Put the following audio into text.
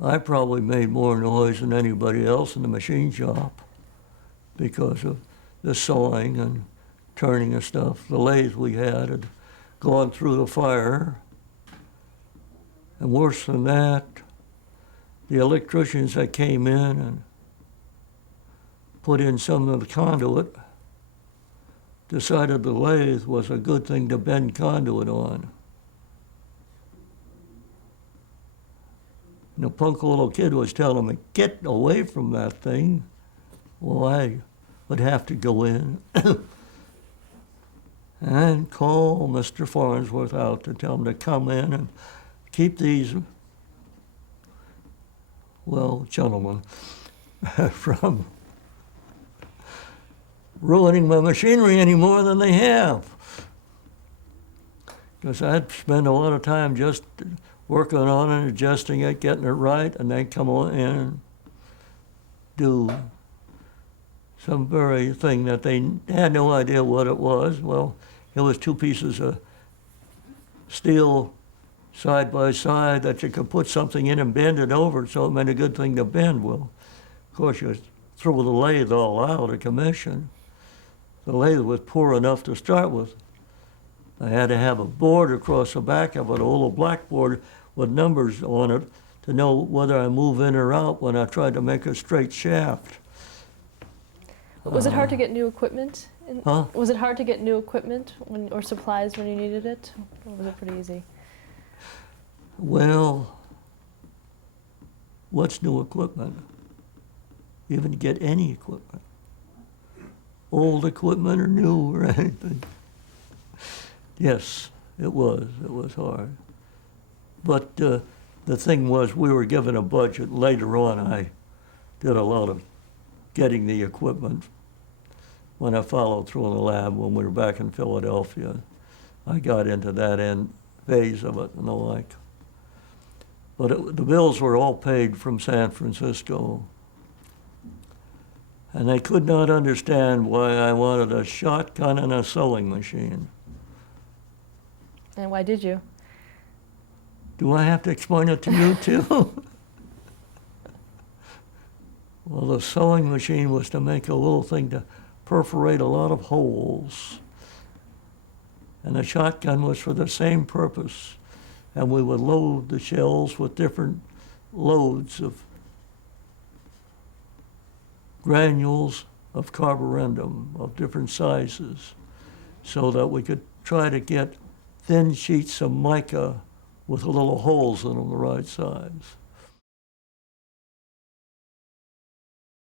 I probably made more noise than anybody else in the machine shop because of the sawing and turning and stuff. The lathe we had gone through the fire. And worse than that, the electricians that came in and put in some of the conduit decided the lathe was a good thing to bend conduit on. And the punk little kid was telling me, get away from that thing. Well, I would have to go in and call Mr. Farnsworth out to tell him to come in and keep these, well, gentlemen, from ruining my machinery any more than they have. Because I'd spend a lot of time just working on it, adjusting it, getting it right, and then come on in and do some very thing that they had no idea what it was. Well, it was two pieces of steel side by side that you could put something in and bend it over, so it meant a good thing to bend. Well, of course, you throw the lathe all out of commission. The lathe was poor enough to start with. I had to have a board across the back of it, a little blackboard with numbers on it to know whether I move in or out when I tried to make a straight shaft. Was it hard to get new equipment? Huh? Was it hard to get new equipment or supplies when you needed it? Or was it pretty easy? Well, what's new equipment? Even get any equipment. Old equipment or new or anything. Yes, it was hard. But the thing was, we were given a budget. Later on, I did a lot of getting the equipment when I followed through in the lab when we were back in Philadelphia. I got into that end phase of it and the like. But the bills were all paid from San Francisco. And they could not understand why I wanted a shotgun and a sewing machine. And why did you? Do I have to explain it to you too? Well, the sewing machine was to make a little thing to perforate a lot of holes. And the shotgun was for the same purpose. And we would load the shells with different loads of granules of carborundum of different sizes so that we could try to get thin sheets of mica with little holes in them the right size.